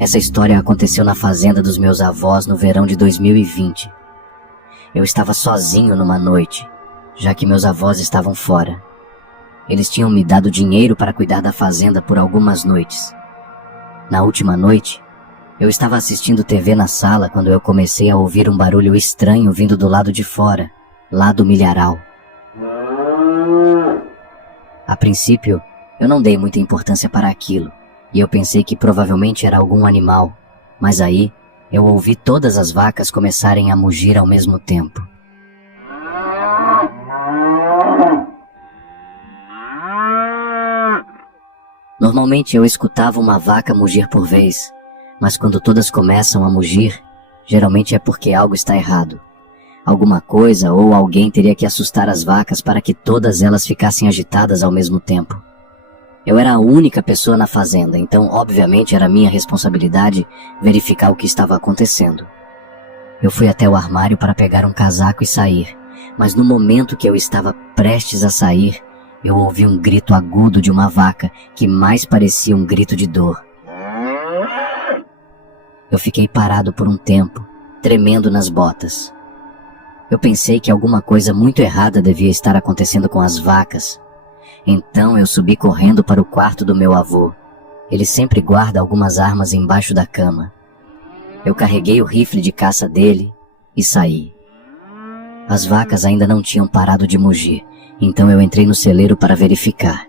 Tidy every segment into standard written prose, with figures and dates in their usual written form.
Essa história aconteceu na fazenda dos meus avós no verão de 2020. Eu estava sozinho numa noite, já que meus avós estavam fora. Eles tinham me dado dinheiro para cuidar da fazenda por algumas noites. Na última noite, eu estava assistindo TV na sala quando eu comecei a ouvir um barulho estranho vindo do lado de fora, lá do milharal. A princípio, eu não dei muita importância para aquilo, e eu pensei que provavelmente era algum animal, mas aí eu ouvi todas as vacas começarem a mugir ao mesmo tempo. Normalmente eu escutava uma vaca mugir por vez, mas quando todas começam a mugir, geralmente é porque algo está errado. Alguma coisa ou alguém teria que assustar as vacas para que todas elas ficassem agitadas ao mesmo tempo. Eu era a única pessoa na fazenda, então obviamente era minha responsabilidade verificar o que estava acontecendo. Eu fui até o armário para pegar um casaco e sair, mas no momento que eu estava prestes a sair, eu ouvi um grito agudo de uma vaca que mais parecia um grito de dor. Eu fiquei parado por um tempo, tremendo nas botas. Eu pensei que alguma coisa muito errada devia estar acontecendo com as vacas. Então eu subi correndo para o quarto do meu avô. Ele sempre guarda algumas armas embaixo da cama. Eu carreguei o rifle de caça dele e saí. As vacas ainda não tinham parado de mugir, então eu entrei no celeiro para verificar.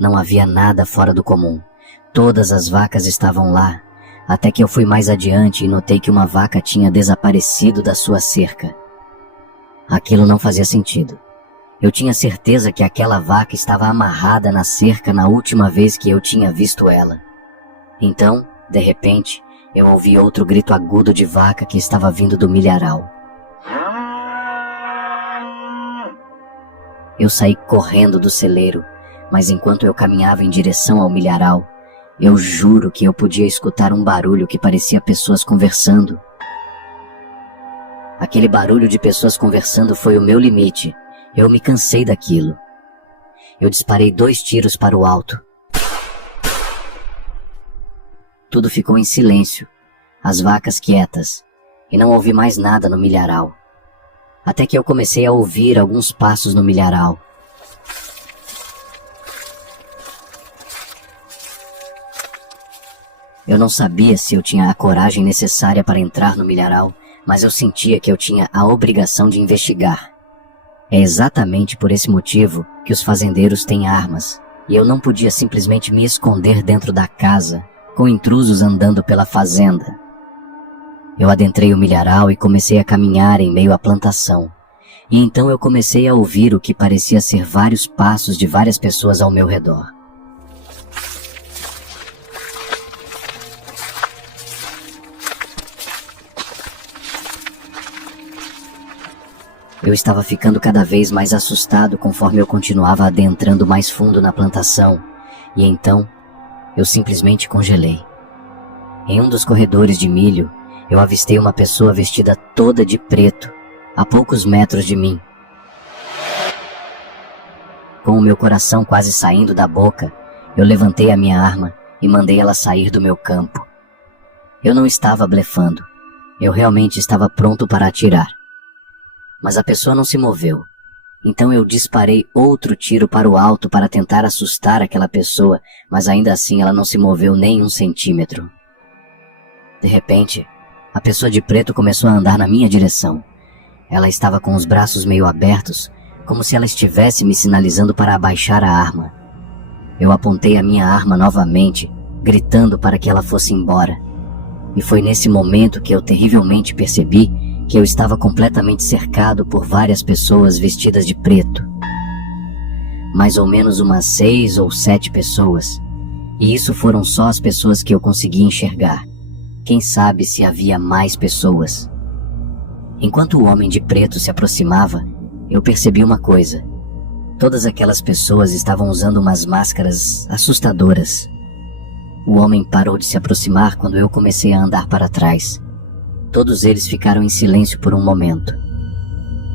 Não havia nada fora do comum. Todas as vacas estavam lá, até que eu fui mais adiante e notei que uma vaca tinha desaparecido da sua cerca. Aquilo não fazia sentido. Eu tinha certeza que aquela vaca estava amarrada na cerca na última vez que eu tinha visto ela. Então, de repente, eu ouvi outro grito agudo de vaca que estava vindo do milharal. Eu saí correndo do celeiro, mas enquanto eu caminhava em direção ao milharal, eu juro que eu podia escutar um barulho que parecia pessoas conversando. Aquele barulho de pessoas conversando foi o meu limite. Eu me cansei daquilo. Eu disparei 2 tiros para o alto. Tudo ficou em silêncio, as vacas quietas, e não ouvi mais nada no milharal. Até que eu comecei a ouvir alguns passos no milharal. Eu não sabia se eu tinha a coragem necessária para entrar no milharal, mas eu sentia que eu tinha a obrigação de investigar. É exatamente por esse motivo que os fazendeiros têm armas, e eu não podia simplesmente me esconder dentro da casa, com intrusos andando pela fazenda. Eu adentrei o milharal e comecei a caminhar em meio à plantação, e então eu comecei a ouvir o que parecia ser vários passos de várias pessoas ao meu redor. Eu estava ficando cada vez mais assustado conforme eu continuava adentrando mais fundo na plantação, e então eu simplesmente congelei. Em um dos corredores de milho, eu avistei uma pessoa vestida toda de preto, a poucos metros de mim. Com o meu coração quase saindo da boca, eu levantei a minha arma e mandei ela sair do meu campo. Eu não estava blefando, eu realmente estava pronto para atirar. Mas a pessoa não se moveu. Então eu disparei outro tiro para o alto para tentar assustar aquela pessoa, mas ainda assim ela não se moveu nem 1 centímetro. De repente, a pessoa de preto começou a andar na minha direção. Ela estava com os braços meio abertos, como se ela estivesse me sinalizando para abaixar a arma. Eu apontei a minha arma novamente, gritando para que ela fosse embora. E foi nesse momento que eu terrivelmente percebi que eu estava completamente cercado por várias pessoas vestidas de preto. Mais ou menos umas 6 ou 7 pessoas. E isso foram só as pessoas que eu consegui enxergar. Quem sabe se havia mais pessoas. Enquanto o homem de preto se aproximava, eu percebi uma coisa. Todas aquelas pessoas estavam usando umas máscaras assustadoras. O homem parou de se aproximar quando eu comecei a andar para trás. Todos eles ficaram em silêncio por um momento.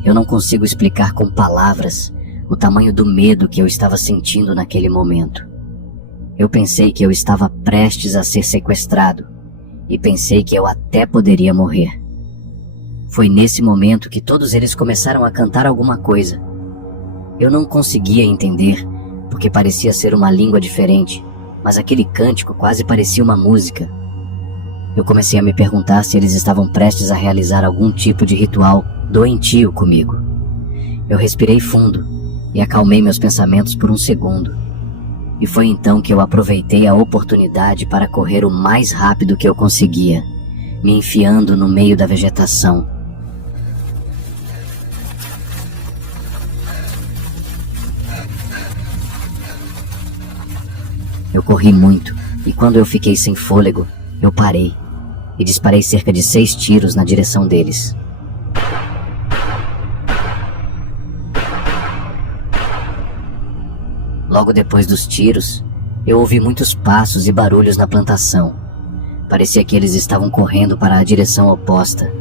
Eu não consigo explicar com palavras o tamanho do medo que eu estava sentindo naquele momento. Eu pensei que eu estava prestes a ser sequestrado e pensei que eu até poderia morrer. Foi nesse momento que todos eles começaram a cantar alguma coisa. Eu não conseguia entender, porque parecia ser uma língua diferente, mas aquele cântico quase parecia uma música. Eu comecei a me perguntar se eles estavam prestes a realizar algum tipo de ritual doentio comigo. Eu respirei fundo e acalmei meus pensamentos por um segundo. E foi então que eu aproveitei a oportunidade para correr o mais rápido que eu conseguia, me enfiando no meio da vegetação. Eu corri muito, e quando eu fiquei sem fôlego, eu parei e disparei cerca de 6 tiros na direção deles. Logo depois dos tiros, eu ouvi muitos passos e barulhos na plantação. Parecia que eles estavam correndo para a direção oposta.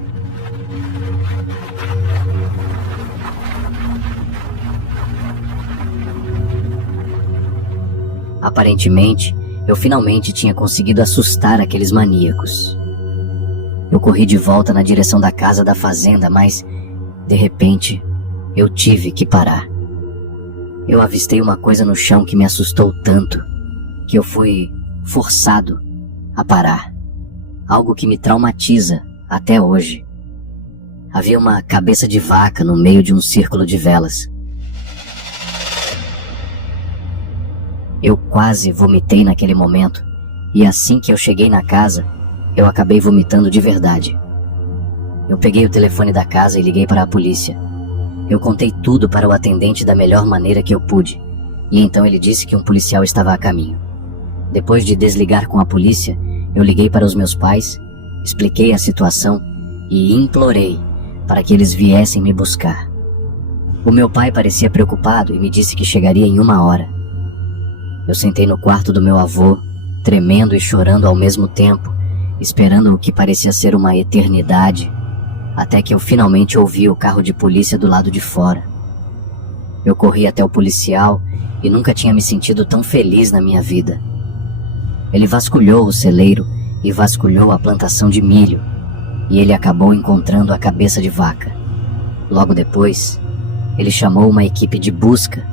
Aparentemente, eu finalmente tinha conseguido assustar aqueles maníacos. Eu corri de volta na direção da casa da fazenda, mas, de repente, eu tive que parar. Eu avistei uma coisa no chão que me assustou tanto, que eu fui forçado a parar. Algo que me traumatiza até hoje. Havia uma cabeça de vaca no meio de um círculo de velas. Eu quase vomitei naquele momento, e assim que eu cheguei na casa, eu acabei vomitando de verdade. Eu peguei o telefone da casa e liguei para a polícia. Eu contei tudo para o atendente da melhor maneira que eu pude, e então ele disse que um policial estava a caminho. Depois de desligar com a polícia, eu liguei para os meus pais, expliquei a situação e implorei para que eles viessem me buscar. O meu pai parecia preocupado e me disse que chegaria em 1 hora. Eu sentei no quarto do meu avô, tremendo e chorando ao mesmo tempo, esperando o que parecia ser uma eternidade, até que eu finalmente ouvi o carro de polícia do lado de fora. Eu corri até o policial e nunca tinha me sentido tão feliz na minha vida. Ele vasculhou o celeiro e vasculhou a plantação de milho, e ele acabou encontrando a cabeça de vaca. Logo depois, ele chamou uma equipe de busca,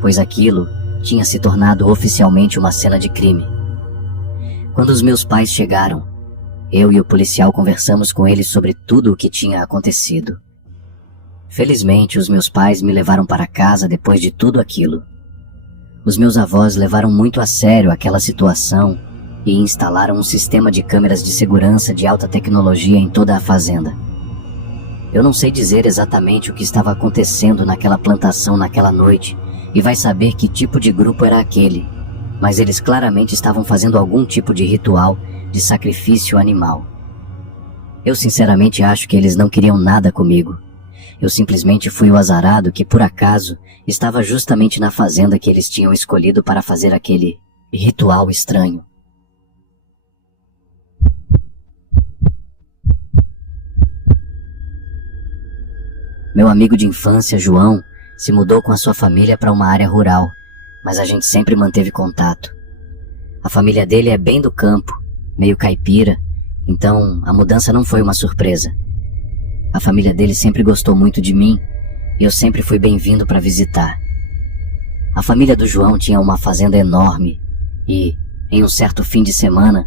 pois aquilo tinha se tornado oficialmente uma cena de crime. Quando os meus pais chegaram, eu e o policial conversamos com eles sobre tudo o que tinha acontecido. Felizmente, os meus pais me levaram para casa depois de tudo aquilo. Os meus avós levaram muito a sério aquela situação e instalaram um sistema de câmeras de segurança de alta tecnologia em toda a fazenda. Eu não sei dizer exatamente o que estava acontecendo naquela plantação naquela noite, e vai saber que tipo de grupo era aquele, mas eles claramente estavam fazendo algum tipo de ritual de sacrifício animal. Eu sinceramente acho que eles não queriam nada comigo. Eu simplesmente fui o azarado que, por acaso, estava justamente na fazenda que eles tinham escolhido para fazer aquele ritual estranho. Meu amigo de infância, João, se mudou com a sua família para uma área rural, mas a gente sempre manteve contato. A família dele é bem do campo, meio caipira, então a mudança não foi uma surpresa. A família dele sempre gostou muito de mim e eu sempre fui bem-vindo para visitar. A família do João tinha uma fazenda enorme e, em um certo fim de semana,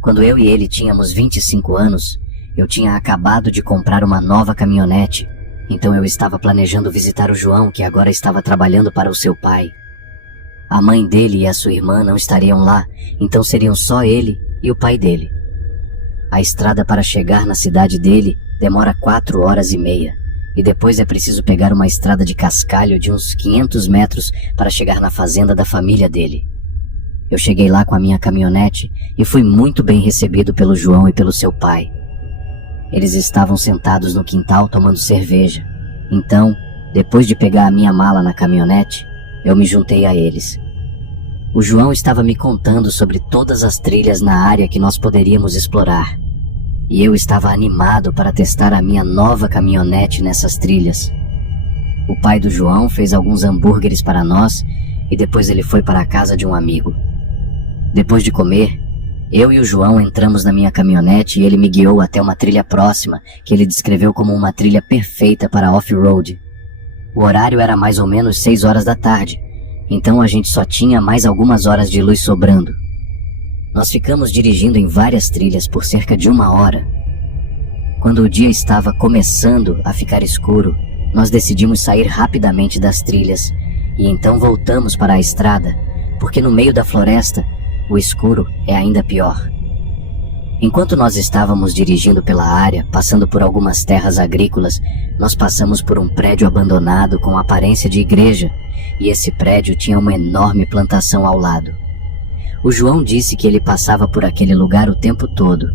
quando eu e ele tínhamos 25 anos, eu tinha acabado de comprar uma nova caminhonete. Então eu estava planejando visitar o João, que agora estava trabalhando para o seu pai. A mãe dele e a sua irmã não estariam lá, então seriam só ele e o pai dele. A estrada para chegar na cidade dele demora 4 horas e meia, e depois é preciso pegar uma estrada de cascalho de uns 500 metros para chegar na fazenda da família dele. Eu cheguei lá com a minha caminhonete e fui muito bem recebido pelo João e pelo seu pai. Eles estavam sentados no quintal tomando cerveja. Então, depois de pegar a minha mala na caminhonete, eu me juntei a eles. O João estava me contando sobre todas as trilhas na área que nós poderíamos explorar. E eu estava animado para testar a minha nova caminhonete nessas trilhas. O pai do João fez alguns hambúrgueres para nós e depois ele foi para a casa de um amigo. Depois de comer, eu e o João entramos na minha caminhonete e ele me guiou até uma trilha próxima que ele descreveu como uma trilha perfeita para off-road. O horário era mais ou menos 6 horas da tarde, então a gente só tinha mais algumas horas de luz sobrando. Nós ficamos dirigindo em várias trilhas por cerca de 1 hora. Quando o dia estava começando a ficar escuro, nós decidimos sair rapidamente das trilhas e então voltamos para a estrada, porque no meio da floresta, o escuro é ainda pior. Enquanto nós estávamos dirigindo pela área, passando por algumas terras agrícolas, nós passamos por um prédio abandonado com aparência de igreja, e esse prédio tinha uma enorme plantação ao lado. O João disse que ele passava por aquele lugar o tempo todo,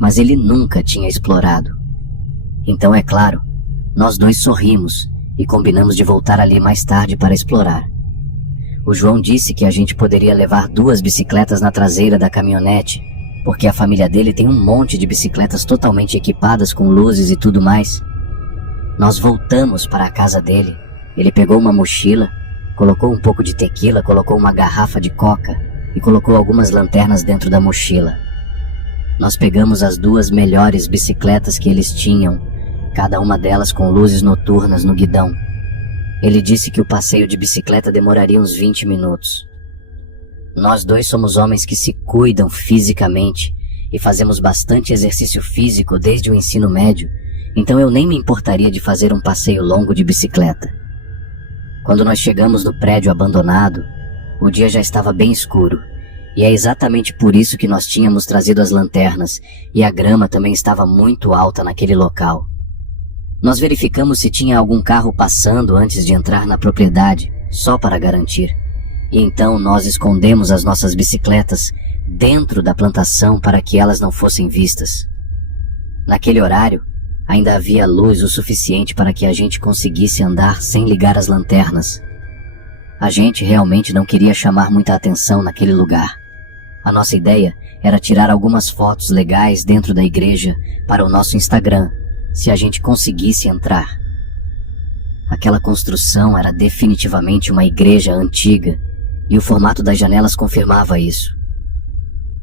mas ele nunca tinha explorado. Então, é claro, nós dois sorrimos e combinamos de voltar ali mais tarde para explorar. O João disse que a gente poderia levar 2 bicicletas na traseira da caminhonete, porque a família dele tem um monte de bicicletas totalmente equipadas com luzes e tudo mais. Nós voltamos para a casa dele. Ele pegou uma mochila, colocou um pouco de tequila, colocou uma garrafa de coca e colocou algumas lanternas dentro da mochila. Nós pegamos as 2 melhores bicicletas que eles tinham, cada uma delas com luzes noturnas no guidão. Ele disse que o passeio de bicicleta demoraria uns 20 minutos. Nós dois somos homens que se cuidam fisicamente e fazemos bastante exercício físico desde o ensino médio, então eu nem me importaria de fazer um passeio longo de bicicleta. Quando nós chegamos no prédio abandonado, o dia já estava bem escuro, e é exatamente por isso que nós tínhamos trazido as lanternas, e a grama também estava muito alta naquele local. Nós verificamos se tinha algum carro passando antes de entrar na propriedade, só para garantir. E então nós escondemos as nossas bicicletas dentro da plantação para que elas não fossem vistas. Naquele horário, ainda havia luz o suficiente para que a gente conseguisse andar sem ligar as lanternas. A gente realmente não queria chamar muita atenção naquele lugar. A nossa ideia era tirar algumas fotos legais dentro da igreja para o nosso Instagram, se a gente conseguisse entrar. Aquela construção era definitivamente uma igreja antiga, e o formato das janelas confirmava isso.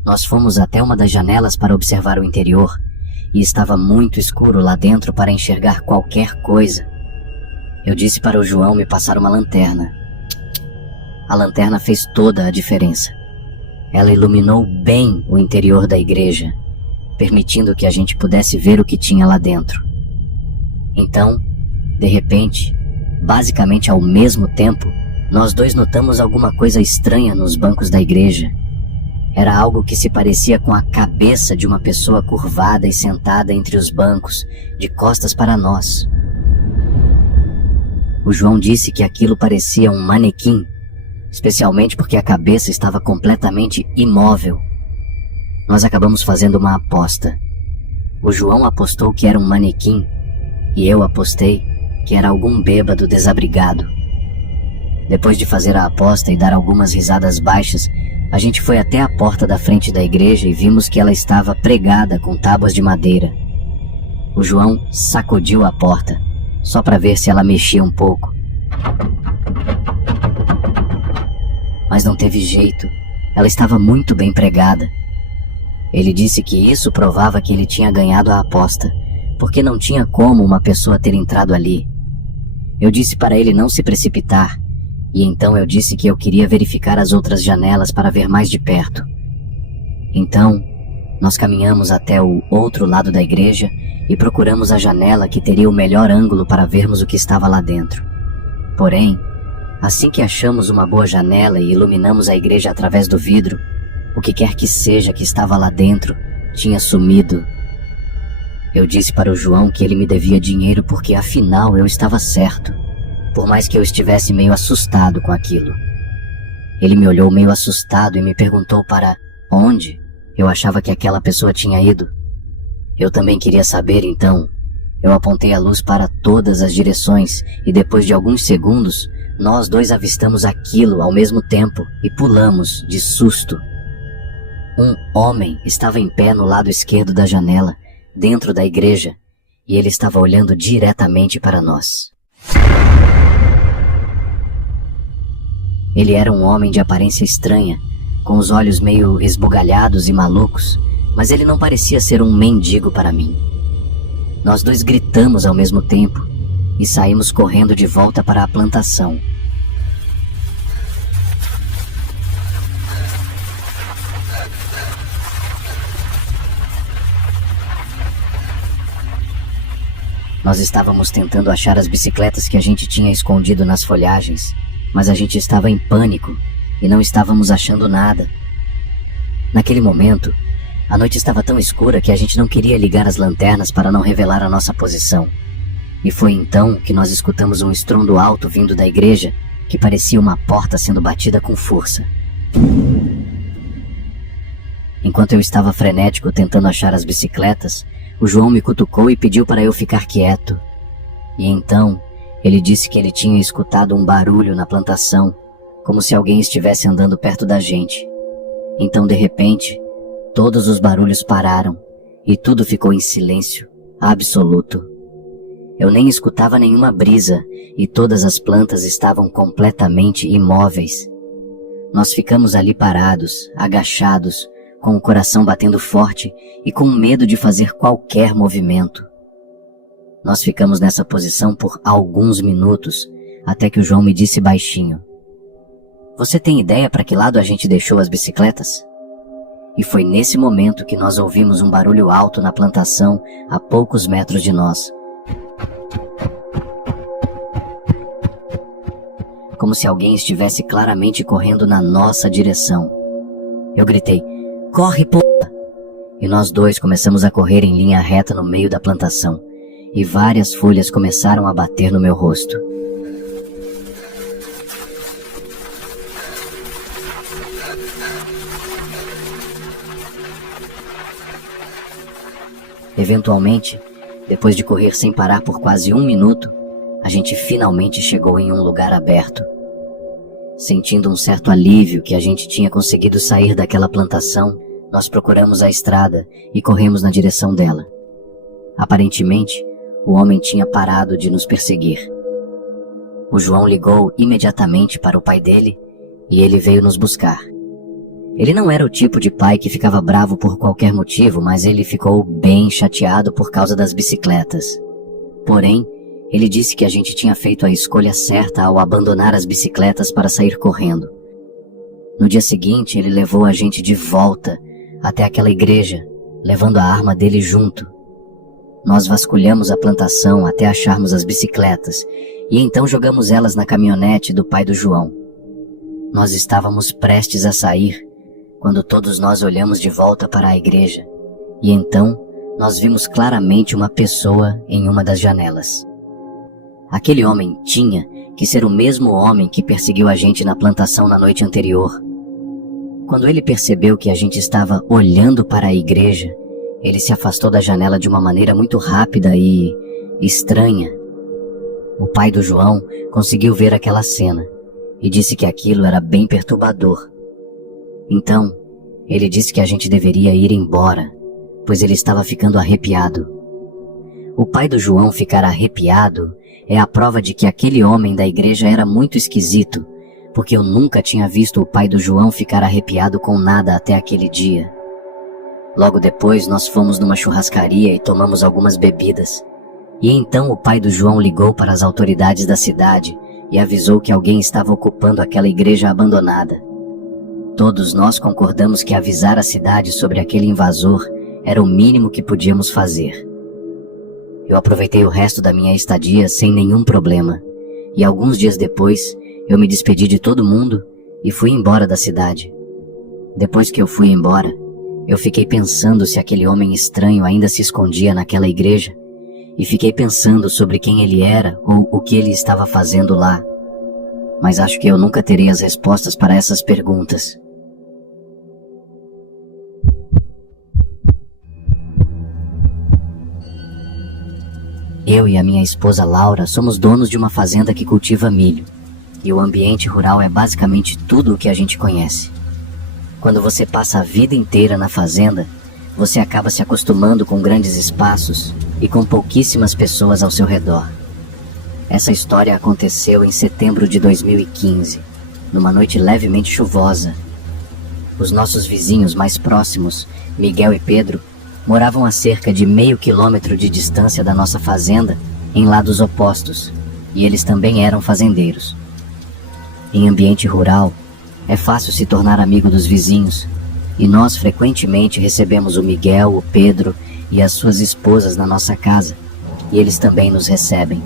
Nós fomos até uma das janelas para observar o interior, e estava muito escuro lá dentro para enxergar qualquer coisa. Eu disse para o João me passar uma lanterna. A lanterna fez toda a diferença. Ela iluminou bem o interior da igreja, permitindo que a gente pudesse ver o que tinha lá dentro. Então, de repente, basicamente ao mesmo tempo, nós dois notamos alguma coisa estranha nos bancos da igreja. Era algo que se parecia com a cabeça de uma pessoa curvada e sentada entre os bancos, de costas para nós. O João disse que aquilo parecia um manequim, especialmente porque a cabeça estava completamente imóvel. Nós acabamos fazendo uma aposta. O João apostou que era um manequim e eu apostei que era algum bêbado desabrigado. Depois de fazer a aposta e dar algumas risadas baixas, a gente foi até a porta da frente da igreja e vimos que ela estava pregada com tábuas de madeira. O João sacudiu a porta, só para ver se ela mexia um pouco. Mas não teve jeito, ela estava muito bem pregada. Ele disse que isso provava que ele tinha ganhado a aposta, porque não tinha como uma pessoa ter entrado ali. Eu disse para ele não se precipitar, e então eu disse que eu queria verificar as outras janelas para ver mais de perto. Então, nós caminhamos até o outro lado da igreja e procuramos a janela que teria o melhor ângulo para vermos o que estava lá dentro. Porém, assim que achamos uma boa janela e iluminamos a igreja através do vidro, o que quer que seja que estava lá dentro tinha sumido. Eu disse para o João que ele me devia dinheiro porque afinal eu estava certo, por mais que eu estivesse meio assustado com aquilo. Ele me olhou meio assustado e me perguntou para onde eu achava que aquela pessoa tinha ido. Eu também queria saber, então eu apontei a luz para todas as direções e depois de alguns segundos, nós dois avistamos aquilo ao mesmo tempo e pulamos de susto. Um homem estava em pé no lado esquerdo da janela, dentro da igreja, e ele estava olhando diretamente para nós. Ele era um homem de aparência estranha, com os olhos meio esbugalhados e malucos, mas ele não parecia ser um mendigo para mim. Nós dois gritamos ao mesmo tempo e saímos correndo de volta para a plantação. Nós estávamos tentando achar as bicicletas que a gente tinha escondido nas folhagens, mas a gente estava em pânico e não estávamos achando nada. Naquele momento, a noite estava tão escura que a gente não queria ligar as lanternas para não revelar a nossa posição. E foi então que nós escutamos um estrondo alto vindo da igreja que parecia uma porta sendo batida com força. Enquanto eu estava frenético tentando achar as bicicletas, o João me cutucou e pediu para eu ficar quieto. E então, ele disse que ele tinha escutado um barulho na plantação, como se alguém estivesse andando perto da gente. Então, de repente, todos os barulhos pararam e tudo ficou em silêncio absoluto. Eu nem escutava nenhuma brisa e todas as plantas estavam completamente imóveis. Nós ficamos ali parados, agachados, com o coração batendo forte e com medo de fazer qualquer movimento. Nós ficamos nessa posição por alguns minutos, até que o João me disse baixinho: "Você tem ideia para que lado a gente deixou as bicicletas?" E foi nesse momento que nós ouvimos um barulho alto na plantação a poucos metros de nós. Como se alguém estivesse claramente correndo na nossa direção. Eu gritei: "Corre, p***!" E nós dois começamos a correr em linha reta no meio da plantação, e várias folhas começaram a bater no meu rosto. Eventualmente, depois de correr sem parar por quase 1 minuto, a gente finalmente chegou em um lugar aberto. Sentindo um certo alívio que a gente tinha conseguido sair daquela plantação, nós procuramos a estrada e corremos na direção dela. Aparentemente, o homem tinha parado de nos perseguir. O João ligou imediatamente para o pai dele e ele veio nos buscar. Ele não era o tipo de pai que ficava bravo por qualquer motivo, mas ele ficou bem chateado por causa das bicicletas. Porém, ele disse que a gente tinha feito a escolha certa ao abandonar as bicicletas para sair correndo. No dia seguinte, ele levou a gente de volta até aquela igreja, levando a arma dele junto. Nós vasculhamos a plantação até acharmos as bicicletas e então jogamos elas na caminhonete do pai do João. Nós estávamos prestes a sair quando todos nós olhamos de volta para a igreja e então nós vimos claramente uma pessoa em uma das janelas. Aquele homem tinha que ser o mesmo homem que perseguiu a gente na plantação na noite anterior. Quando ele percebeu que a gente estava olhando para a igreja, ele se afastou da janela de uma maneira muito rápida e estranha. O pai do João conseguiu ver aquela cena e disse que aquilo era bem perturbador. Então, ele disse que a gente deveria ir embora, pois ele estava ficando arrepiado. O pai do João ficar arrepiado é a prova de que aquele homem da igreja era muito esquisito, porque eu nunca tinha visto o pai do João ficar arrepiado com nada até aquele dia. Logo depois, nós fomos numa churrascaria e tomamos algumas bebidas. E então o pai do João ligou para as autoridades da cidade e avisou que alguém estava ocupando aquela igreja abandonada. Todos nós concordamos que avisar a cidade sobre aquele invasor era o mínimo que podíamos fazer. Eu aproveitei o resto da minha estadia sem nenhum problema, e alguns dias depois eu me despedi de todo mundo e fui embora da cidade. Depois que eu fui embora, eu fiquei pensando se aquele homem estranho ainda se escondia naquela igreja, e fiquei pensando sobre quem ele era ou o que ele estava fazendo lá. Mas acho que eu nunca terei as respostas para essas perguntas. Eu e a minha esposa Laura somos donos de uma fazenda que cultiva milho, e o ambiente rural é basicamente tudo o que a gente conhece. Quando você passa a vida inteira na fazenda, você acaba se acostumando com grandes espaços e com pouquíssimas pessoas ao seu redor. Essa história aconteceu em setembro de 2015, numa noite levemente chuvosa. Os nossos vizinhos mais próximos, Miguel e Pedro, moravam a cerca de meio quilômetro de distância da nossa fazenda, em lados opostos, e eles também eram fazendeiros. Em ambiente rural, é fácil se tornar amigo dos vizinhos, e nós frequentemente recebemos o Miguel, o Pedro e as suas esposas na nossa casa, e eles também nos recebem.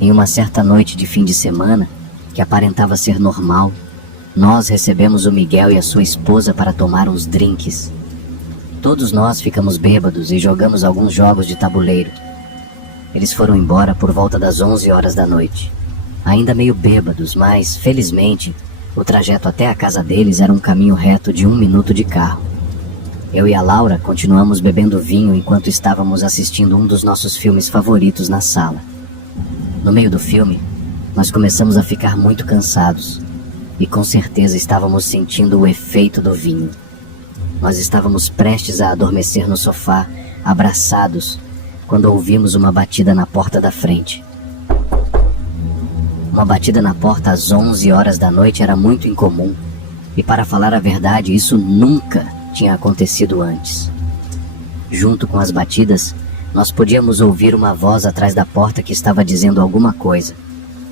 Em uma certa noite de fim de semana, que aparentava ser normal, nós recebemos o Miguel e a sua esposa para tomar uns drinks. Todos nós ficamos bêbados e jogamos alguns jogos de tabuleiro. Eles foram embora por volta das 11 horas da noite, ainda meio bêbados, mas, felizmente, o trajeto até a casa deles era um caminho reto de 1 minuto de carro. Eu e a Laura continuamos bebendo vinho enquanto estávamos assistindo um dos nossos filmes favoritos na sala. No meio do filme, nós começamos a ficar muito cansados e com certeza estávamos sentindo o efeito do vinho. Nós estávamos prestes a adormecer no sofá, abraçados, quando ouvimos uma batida na porta da frente. Uma batida na porta às 11 horas da noite era muito incomum, e para falar a verdade, isso nunca tinha acontecido antes. Junto com as batidas, nós podíamos ouvir uma voz atrás da porta que estava dizendo alguma coisa.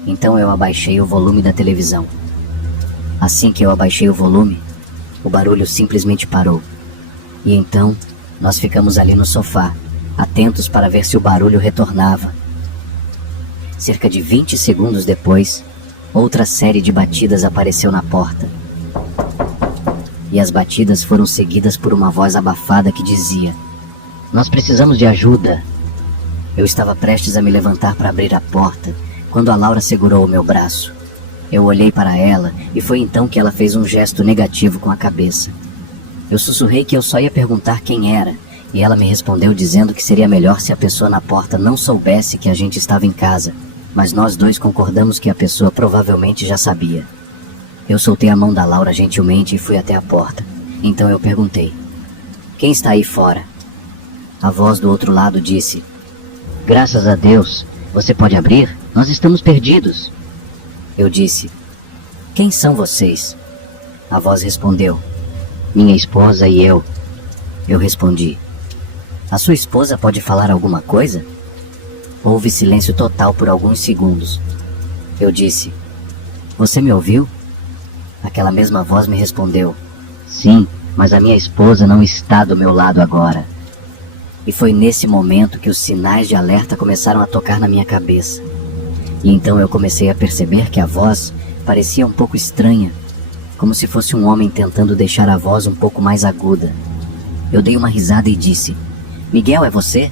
Então eu abaixei o volume da televisão. Assim que eu abaixei o volume, o barulho simplesmente parou. E então, nós ficamos ali no sofá, atentos para ver se o barulho retornava. Cerca de 20 segundos depois, outra série de batidas apareceu na porta. E as batidas foram seguidas por uma voz abafada que dizia: "Nós precisamos de ajuda." Eu estava prestes a me levantar para abrir a porta, quando a Laura segurou o meu braço. Eu olhei para ela e foi então que ela fez um gesto negativo com a cabeça. Eu sussurrei que eu só ia perguntar quem era, e ela me respondeu dizendo que seria melhor se a pessoa na porta não soubesse que a gente estava em casa, mas nós dois concordamos que a pessoa provavelmente já sabia. Eu soltei a mão da Laura gentilmente e fui até a porta. Então eu perguntei: "Quem está aí fora?" A voz do outro lado disse: "Graças a Deus, você pode abrir? Nós estamos perdidos." Eu disse: "Quem são vocês?" A voz respondeu: "Minha esposa e eu." Eu respondi: "A sua esposa pode falar alguma coisa?" Houve silêncio total por alguns segundos. Eu disse: "Você me ouviu?" Aquela mesma voz me respondeu: "Sim, mas a minha esposa não está do meu lado agora." E foi nesse momento que os sinais de alerta começaram a tocar na minha cabeça. E então eu comecei a perceber que a voz parecia um pouco estranha, como se fosse um homem tentando deixar a voz um pouco mais aguda. Eu dei uma risada e disse: "Miguel, é você?"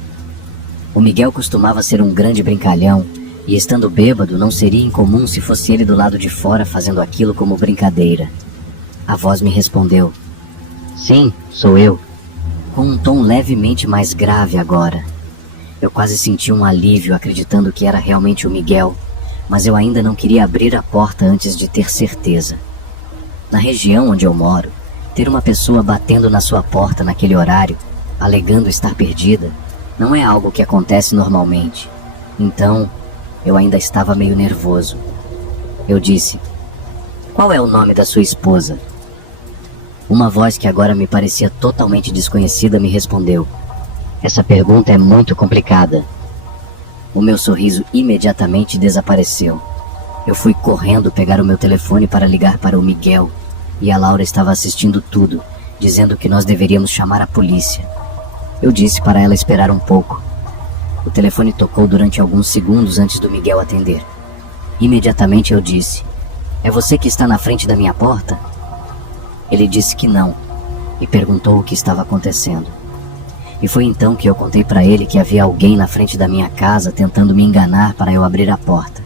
O Miguel costumava ser um grande brincalhão, e estando bêbado não seria incomum se fosse ele do lado de fora fazendo aquilo como brincadeira. A voz me respondeu: "Sim, sou eu," com um tom levemente mais grave agora. Eu quase senti um alívio acreditando que era realmente o Miguel, mas eu ainda não queria abrir a porta antes de ter certeza. Na região onde eu moro, ter uma pessoa batendo na sua porta naquele horário, alegando estar perdida, não é algo que acontece normalmente. Então, eu ainda estava meio nervoso. Eu disse: "Qual é o nome da sua esposa?" Uma voz que agora me parecia totalmente desconhecida me respondeu: "Essa pergunta é muito complicada." O meu sorriso imediatamente desapareceu. Eu fui correndo pegar o meu telefone para ligar para o Miguel, e a Laura estava assistindo tudo, dizendo que nós deveríamos chamar a polícia. Eu disse para ela esperar um pouco. O telefone tocou durante alguns segundos antes do Miguel atender. Imediatamente eu disse: "É você que está na frente da minha porta?" Ele disse que não, e perguntou o que estava acontecendo. E foi então que eu contei para ele que havia alguém na frente da minha casa tentando me enganar para eu abrir a porta.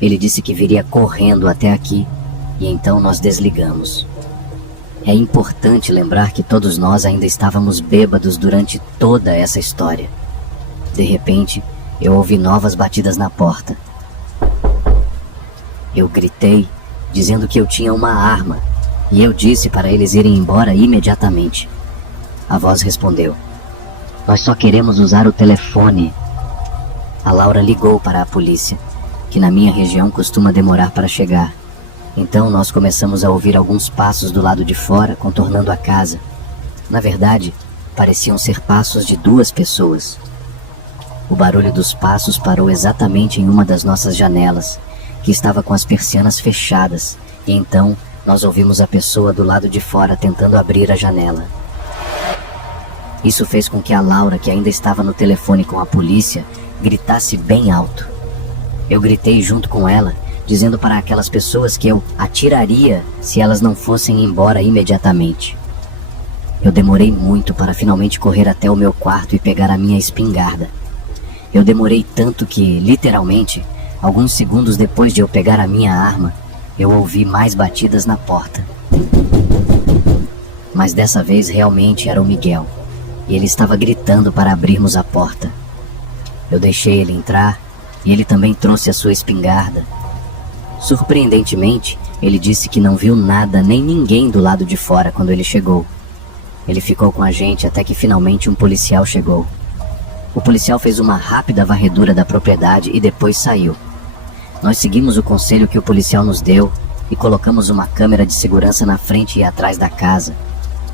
Ele disse que viria correndo até aqui, e então nós desligamos. É importante lembrar que todos nós ainda estávamos bêbados durante toda essa história. De repente, eu ouvi novas batidas na porta. Eu gritei, dizendo que eu tinha uma arma, e eu disse para eles irem embora imediatamente. A voz respondeu: "Nós só queremos usar o telefone." A Laura ligou para a polícia, que na minha região costuma demorar para chegar. Então nós começamos a ouvir alguns passos do lado de fora, contornando a casa. Na verdade, pareciam ser passos de 2 pessoas. O barulho dos passos parou exatamente em uma das nossas janelas, que estava com as persianas fechadas, e então nós ouvimos a pessoa do lado de fora tentando abrir a janela. Isso fez com que a Laura, que ainda estava no telefone com a polícia, gritasse bem alto. Eu gritei junto com ela, dizendo para aquelas pessoas que eu atiraria se elas não fossem embora imediatamente. Eu demorei muito para finalmente correr até o meu quarto e pegar a minha espingarda. Eu demorei tanto que, literalmente, alguns segundos depois de eu pegar a minha arma, eu ouvi mais batidas na porta. Mas dessa vez realmente era o Miguel, e ele estava gritando para abrirmos a porta. Eu deixei ele entrar, e ele também trouxe a sua espingarda. Surpreendentemente, ele disse que não viu nada nem ninguém do lado de fora quando ele chegou. Ele ficou com a gente até que finalmente um policial chegou. O policial fez uma rápida varredura da propriedade e depois saiu. Nós seguimos o conselho que o policial nos deu e colocamos uma câmera de segurança na frente e atrás da casa,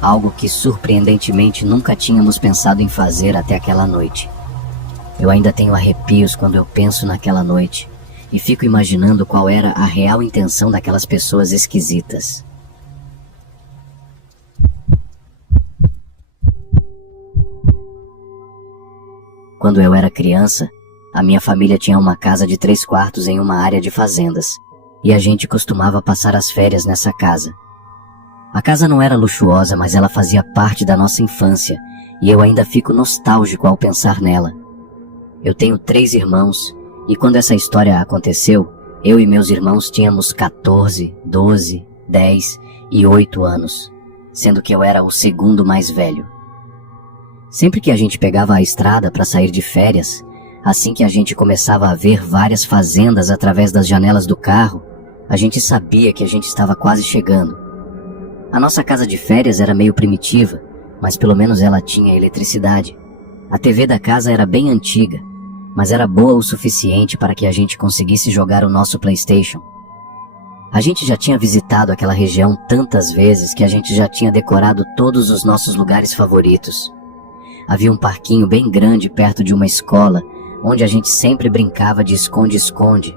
algo que surpreendentemente nunca tínhamos pensado em fazer até aquela noite. Eu ainda tenho arrepios quando eu penso naquela noite e fico imaginando qual era a real intenção daquelas pessoas esquisitas. Quando eu era criança, a minha família tinha uma casa de 3 quartos em uma área de fazendas, e a gente costumava passar as férias nessa casa. A casa não era luxuosa, mas ela fazia parte da nossa infância, e eu ainda fico nostálgico ao pensar nela. Eu tenho 3 irmãos, e quando essa história aconteceu, eu e meus irmãos tínhamos 14, 12, 10 e 8 anos, sendo que eu era o segundo mais velho. Sempre que a gente pegava a estrada para sair de férias, assim que a gente começava a ver várias fazendas através das janelas do carro, a gente sabia que a gente estava quase chegando. A nossa casa de férias era meio primitiva, mas pelo menos ela tinha eletricidade. A TV da casa era bem antiga, mas era boa o suficiente para que a gente conseguisse jogar o nosso PlayStation. A gente já tinha visitado aquela região tantas vezes que a gente já tinha decorado todos os nossos lugares favoritos. Havia um parquinho bem grande perto de uma escola, onde a gente sempre brincava de esconde-esconde.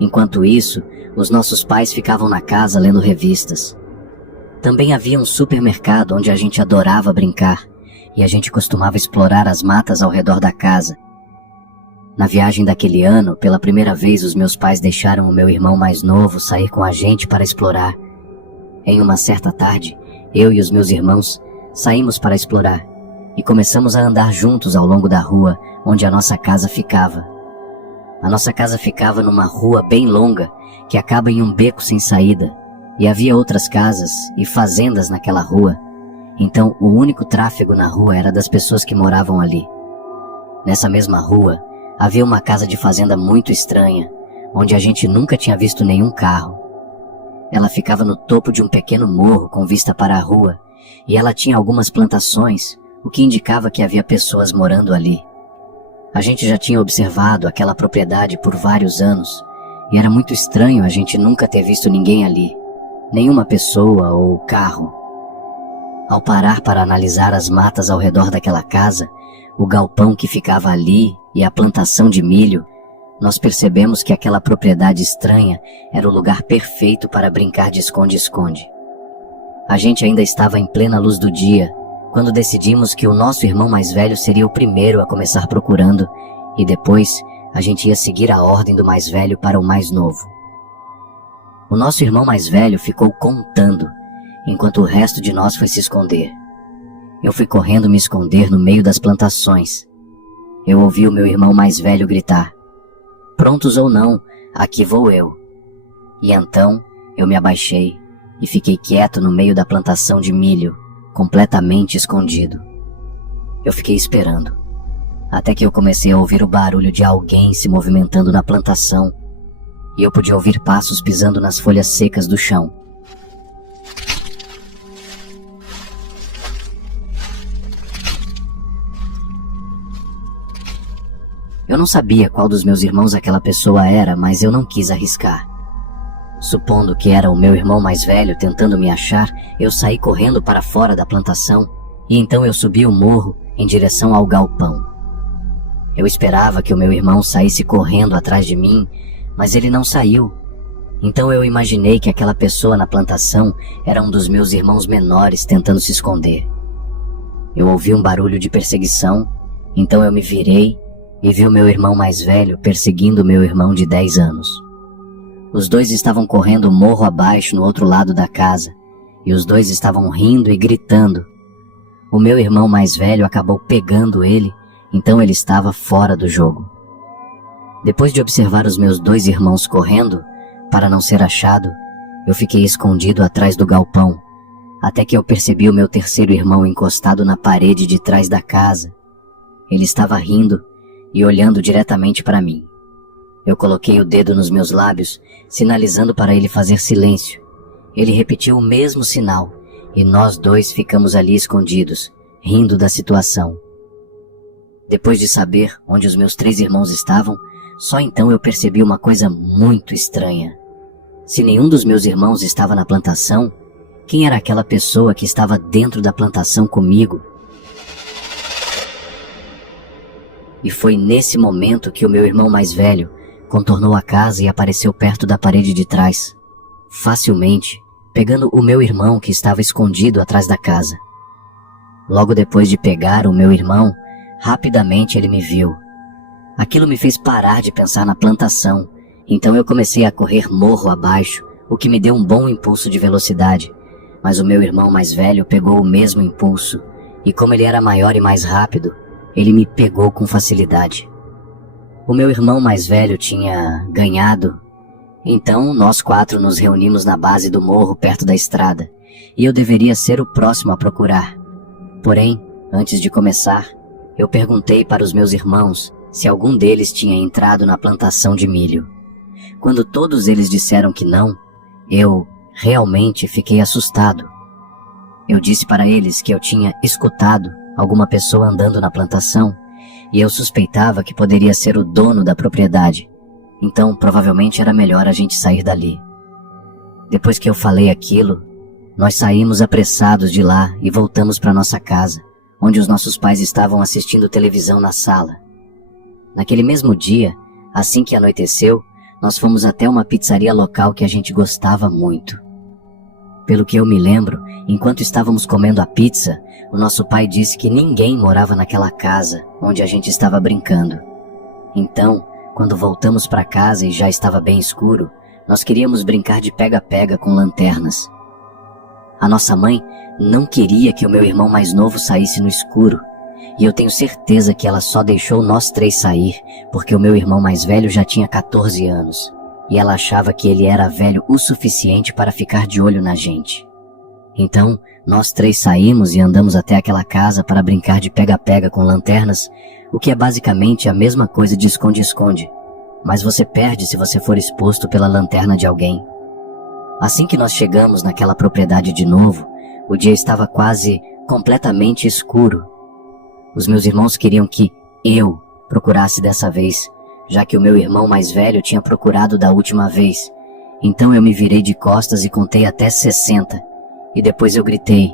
Enquanto isso, os nossos pais ficavam na casa lendo revistas. Também havia um supermercado onde a gente adorava brincar, e a gente costumava explorar as matas ao redor da casa. Na viagem daquele ano, pela primeira vez os meus pais deixaram o meu irmão mais novo sair com a gente para explorar. Em uma certa tarde, eu e os meus irmãos saímos para explorar, e começamos a andar juntos ao longo da rua onde a nossa casa ficava. A nossa casa ficava numa rua bem longa que acaba em um beco sem saída, e havia outras casas e fazendas naquela rua, então o único tráfego na rua era das pessoas que moravam ali. Nessa mesma rua, havia uma casa de fazenda muito estranha, onde a gente nunca tinha visto nenhum carro. Ela ficava no topo de um pequeno morro com vista para a rua, e ela tinha algumas plantações, o que indicava que havia pessoas morando ali. A gente já tinha observado aquela propriedade por vários anos, e era muito estranho a gente nunca ter visto ninguém ali, nenhuma pessoa ou carro. Ao parar para analisar as matas ao redor daquela casa, o galpão que ficava ali e a plantação de milho, nós percebemos que aquela propriedade estranha era o lugar perfeito para brincar de esconde-esconde. A gente ainda estava em plena luz do dia, quando decidimos que o nosso irmão mais velho seria o primeiro a começar procurando, e depois a gente ia seguir a ordem do mais velho para o mais novo. O nosso irmão mais velho ficou contando, enquanto o resto de nós foi se esconder. Eu fui correndo me esconder no meio das plantações. Eu ouvi o meu irmão mais velho gritar: "Prontos ou não, aqui vou eu." E então eu me abaixei e fiquei quieto no meio da plantação de milho, completamente escondido. Eu fiquei esperando, até que eu comecei a ouvir o barulho de alguém se movimentando na plantação, e eu podia ouvir passos pisando nas folhas secas do chão. Eu não sabia qual dos meus irmãos aquela pessoa era, mas eu não quis arriscar. Supondo que era o meu irmão mais velho tentando me achar, eu saí correndo para fora da plantação e então eu subi o morro em direção ao galpão. Eu esperava que o meu irmão saísse correndo atrás de mim, mas ele não saiu. Então eu imaginei que aquela pessoa na plantação era um dos meus irmãos menores tentando se esconder. Eu ouvi um barulho de perseguição, então eu me virei e vi o meu irmão mais velho perseguindo meu irmão de 10 anos. Os dois estavam correndo morro abaixo no outro lado da casa, e os dois estavam rindo e gritando. O meu irmão mais velho acabou pegando ele, então ele estava fora do jogo. Depois de observar os meus 2 irmãos correndo, para não ser achado, eu fiquei escondido atrás do galpão, até que eu percebi o meu terceiro irmão encostado na parede de trás da casa. Ele estava rindo e olhando diretamente para mim. Eu coloquei o dedo nos meus lábios, sinalizando para ele fazer silêncio. Ele repetiu o mesmo sinal, e nós 2 ficamos ali escondidos, rindo da situação. Depois de saber onde os meus 3 irmãos estavam, só então eu percebi uma coisa muito estranha. Se nenhum dos meus irmãos estava na plantação, quem era aquela pessoa que estava dentro da plantação comigo? E foi nesse momento que o meu irmão mais velho contornou a casa e apareceu perto da parede de trás, facilmente, pegando o meu irmão que estava escondido atrás da casa. Logo depois de pegar o meu irmão, rapidamente ele me viu. Aquilo me fez parar de pensar na plantação, então eu comecei a correr morro abaixo, o que me deu um bom impulso de velocidade, mas o meu irmão mais velho pegou o mesmo impulso, e como ele era maior e mais rápido, ele me pegou com facilidade. O meu irmão mais velho tinha ganhado, então nós 4 nos reunimos na base do morro perto da estrada, e eu deveria ser o próximo a procurar. Porém, antes de começar, eu perguntei para os meus irmãos se algum deles tinha entrado na plantação de milho. Quando todos eles disseram que não, eu realmente fiquei assustado. Eu disse para eles que eu tinha escutado alguma pessoa andando na plantação, e eu suspeitava que poderia ser o dono da propriedade, então provavelmente era melhor a gente sair dali. Depois que eu falei aquilo, nós saímos apressados de lá e voltamos para nossa casa, onde os nossos pais estavam assistindo televisão na sala. Naquele mesmo dia, assim que anoiteceu, nós fomos até uma pizzaria local que a gente gostava muito. Pelo que eu me lembro, enquanto estávamos comendo a pizza, o nosso pai disse que ninguém morava naquela casa onde a gente estava brincando. Então, quando voltamos para casa e já estava bem escuro, nós queríamos brincar de pega-pega com lanternas. A nossa mãe não queria que o meu irmão mais novo saísse no escuro, e eu tenho certeza que ela só deixou nós 3 sair porque o meu irmão mais velho já tinha 14 anos. E ela achava que ele era velho o suficiente para ficar de olho na gente. Então, nós 3 saímos e andamos até aquela casa para brincar de pega-pega com lanternas, o que é basicamente a mesma coisa de esconde-esconde, mas você perde se você for exposto pela lanterna de alguém. Assim que nós chegamos naquela propriedade de novo, o dia estava quase completamente escuro. Os meus irmãos queriam que eu procurasse dessa vez, já que o meu irmão mais velho tinha procurado da última vez. Então eu me virei de costas e contei até 60, e depois eu gritei: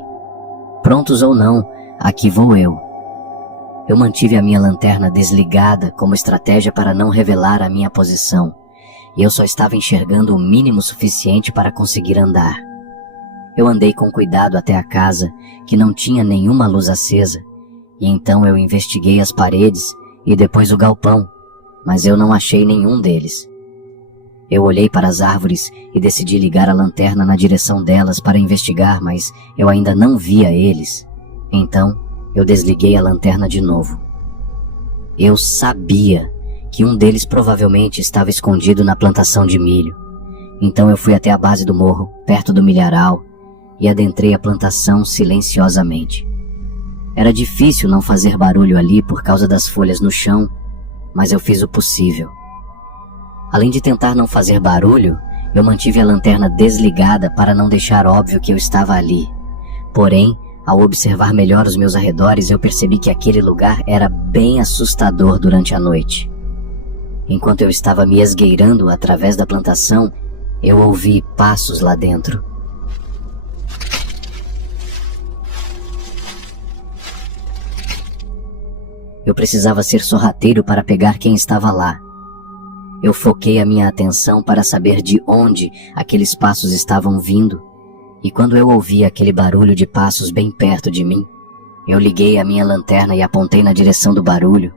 "Prontos ou não, aqui vou eu." Eu mantive a minha lanterna desligada como estratégia para não revelar a minha posição, e eu só estava enxergando o mínimo suficiente para conseguir andar. Eu andei com cuidado até a casa, que não tinha nenhuma luz acesa, e então eu investiguei as paredes e depois o galpão, mas eu não achei nenhum deles. Eu olhei para as árvores e decidi ligar a lanterna na direção delas para investigar, mas eu ainda não via eles. Então, eu desliguei a lanterna de novo. Eu sabia que um deles provavelmente estava escondido na plantação de milho. Então eu fui até a base do morro, perto do milharal, e adentrei a plantação silenciosamente. Era difícil não fazer barulho ali por causa das folhas no chão, mas eu fiz o possível. Além de tentar não fazer barulho, eu mantive a lanterna desligada para não deixar óbvio que eu estava ali. Porém, ao observar melhor os meus arredores, eu percebi que aquele lugar era bem assustador durante a noite. Enquanto eu estava me esgueirando através da plantação, Eu ouvi passos lá dentro. Eu precisava ser sorrateiro para pegar quem estava lá. Eu foquei a minha atenção para saber de onde aqueles passos estavam vindo, e quando eu ouvi aquele barulho de passos bem perto de mim, eu liguei a minha lanterna e apontei na direção do barulho.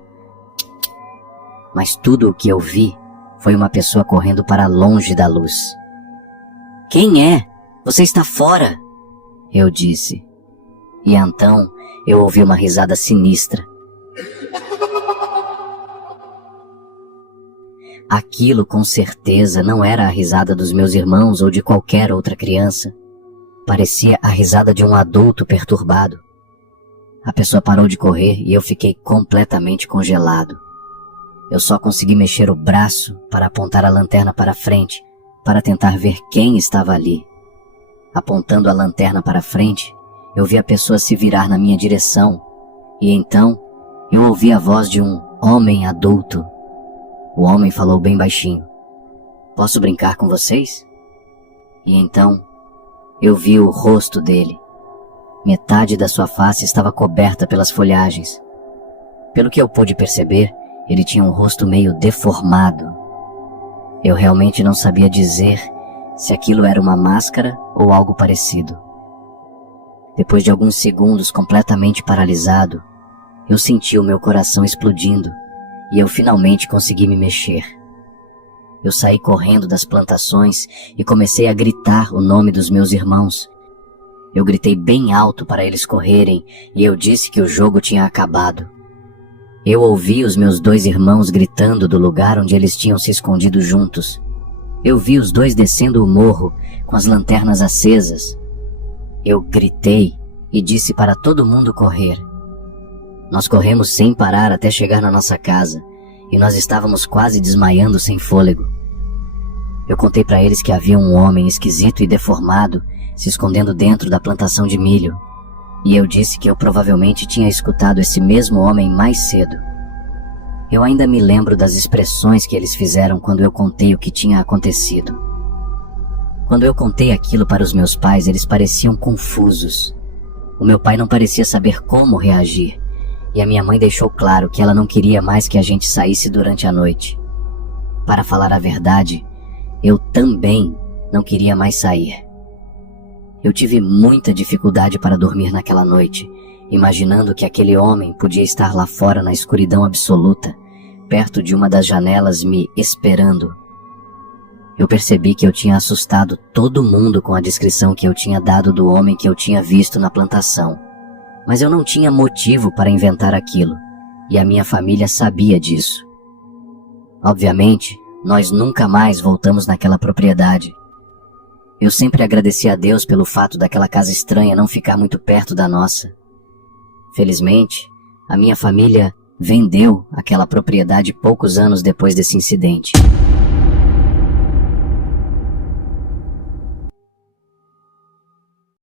Mas tudo o que eu vi foi uma pessoa correndo para longe da luz. "Quem é? Você está fora!" eu disse. E então eu ouvi uma risada sinistra. Aquilo com certeza não era a risada dos meus irmãos ou de qualquer outra criança. Parecia a risada de um adulto perturbado. A pessoa parou de correr e eu fiquei completamente congelado. Eu só consegui mexer o braço para apontar a lanterna para frente, para tentar ver quem estava ali. Apontando a lanterna para frente, eu vi a pessoa se virar na minha direção, e então eu ouvi a voz de um homem adulto. O homem falou bem baixinho: "Posso brincar com vocês?" E então eu vi o rosto dele. Metade da sua face estava coberta pelas folhagens. Pelo que eu pude perceber, ele tinha um rosto meio deformado. Eu realmente não sabia dizer se aquilo era uma máscara ou algo parecido. Depois de alguns segundos completamente paralisado, eu senti o meu coração explodindo e eu finalmente consegui me mexer. Eu saí correndo das plantações e comecei a gritar o nome dos meus irmãos. Eu gritei bem alto para eles correrem e eu disse que o jogo tinha acabado. Eu ouvi os meus 2 irmãos gritando do lugar onde eles tinham se escondido juntos. Eu vi os 2 descendo o morro com as lanternas acesas. Eu gritei e disse para todo mundo correr. Nós corremos sem parar até chegar na nossa casa, e nós estávamos quase desmaiando sem fôlego. Eu contei para eles que havia um homem esquisito e deformado se escondendo dentro da plantação de milho, e eu disse que eu provavelmente tinha escutado esse mesmo homem mais cedo. Eu ainda me lembro das expressões que eles fizeram quando eu contei o que tinha acontecido. Quando eu contei aquilo para os meus pais, eles pareciam confusos. O meu pai não parecia saber como reagir, e a minha mãe deixou claro que ela não queria mais que a gente saísse durante a noite. Para falar a verdade, eu também não queria mais sair. Eu tive muita dificuldade para dormir naquela noite, imaginando que aquele homem podia estar lá fora na escuridão absoluta, perto de uma das janelas me esperando. Eu percebi que eu tinha assustado todo mundo com a descrição que eu tinha dado do homem que eu tinha visto na plantação. Mas eu não tinha motivo para inventar aquilo, e a minha família sabia disso. Obviamente, nós nunca mais voltamos naquela propriedade. Eu sempre agradeci a Deus pelo fato daquela casa estranha não ficar muito perto da nossa. Felizmente, a minha família vendeu aquela propriedade poucos anos depois desse incidente.